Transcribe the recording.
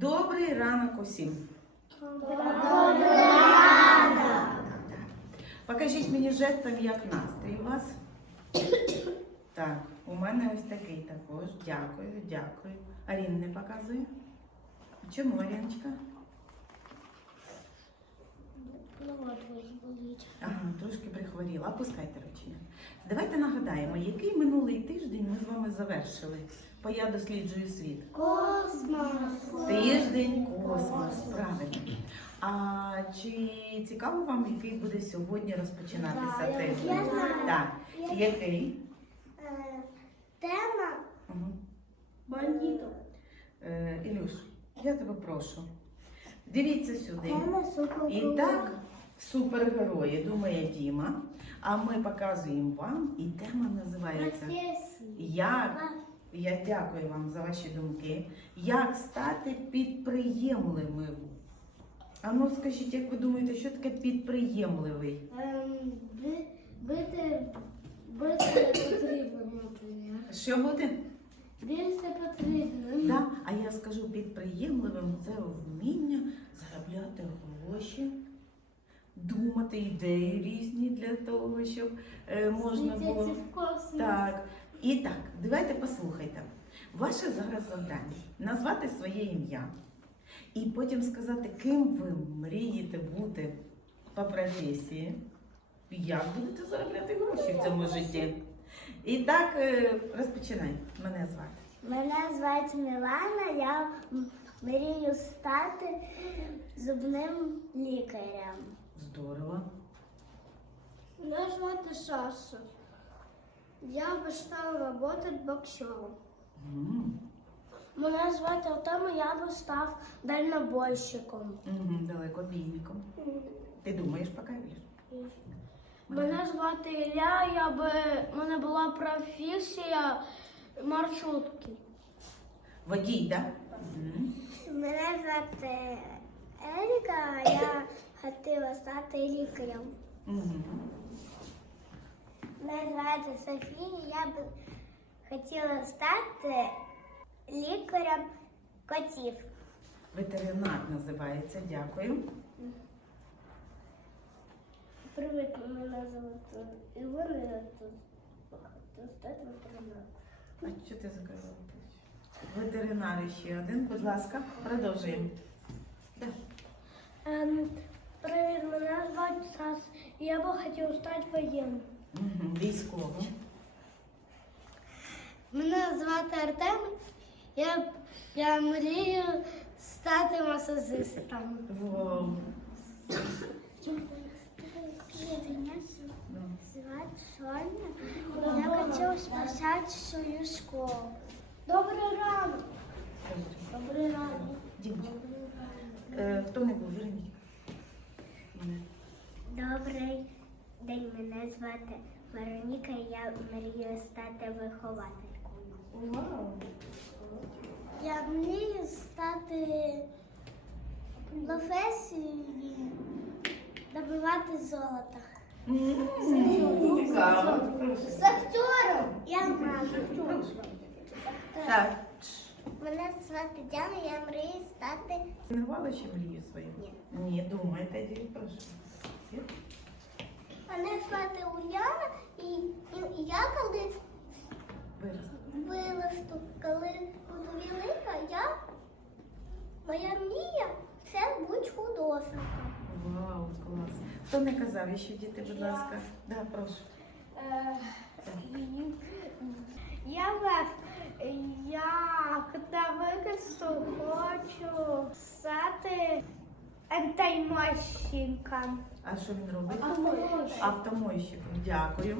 Добрий ранок усім. Покажіть мені жестом, як настрій у вас. Так, у мене ось такий також. Дякую, дякую. Арін не показує. Чому Аріночка? Ага, трошки прихворіла. Опускайте ручення. Давайте нагадаємо, який минулий тиждень ми з вами завершили. Бо я досліджую світ. Космос. Тиждень космос, правильно. А чи цікаво вам, який буде сьогодні розпочинатися Да, я- тиждень? знаю. Так. Я- Який? Е, Тема Угу. бандитів. Е, Ілюш, я тебе прошу. Дивіться сюди. Тема. І так, супергерої, думає Діма. А ми показуємо вам, і тема називається Як Я дякую вам за ваші думки. Як стати підприємливим? А ну скажіть, як ви думаєте, що таке підприємливий? Ем, Бити, бити потрібно, наприклад. Що буде? Більше потрібно. Да? А я скажу підприємливим це вміння заробляти гроші, думати ідеї різні для того, щоб е, можна було. В космос. Так. І так, давайте послухайте. Ваше зараз завдання назвати своє ім'я і потім сказати, ким ви мрієте бути по професії, як будете заробляти гроші в цьому житті. І так, е, розпочинай. Мене звати. Мене звати Мілана, я мрію стати зубним лікарем. Здорово. Мене звати Саша. Я мечтаю працювати боксером. М, Мене звати Артем, я би став дальнобойщиком. мгм, Далекобійником. Ти думаєш, поки Ілюш? Мене звати Ілля, я би мене була професія маршрутки. Водій, так? Мене звати Еріка, я хотіла стати лікарем. Мгм. Мене звати Софія, я би хотіла стати лікарем котів. Ветеринар називається, дякую. Привіт, мене звати Івана, я тут хочу стати ветеринаром. А що ти закрила? Ветеринар ще один, будь ласка, продовжуємо. Да. Ем, привіт, мене звати Сас, я би хотів стати воєнним. Військово. Мене звати Артем, я, я мрію стати масажистом. Вау. Меня Соня, я хочу спасати свою школу. Добрий ранок. Добрий ранок. Дімочка, е, хто не був, верніть. Добрий день, мене звати Вероніка, і я мрію стати вихователькою. Я мрію стати професією добивати золото. М, З актором! Я маю. Так. Мене звати Діана, я мрію стати. Тренували ще мрію свою? Ні. Ні, думайте, тоді прошу. Мене звати Уляна, і, і, і я коли Вираз. виросту, коли буду велика, я моя мрія це бути художником. Вау, клас. Хто не казав ще діти, будь ласка? Да, прошу. Я вас, я коли виросту, хочу стати антаймощником. А що він робить? Автомойщик. Автомойщиком. Дякую.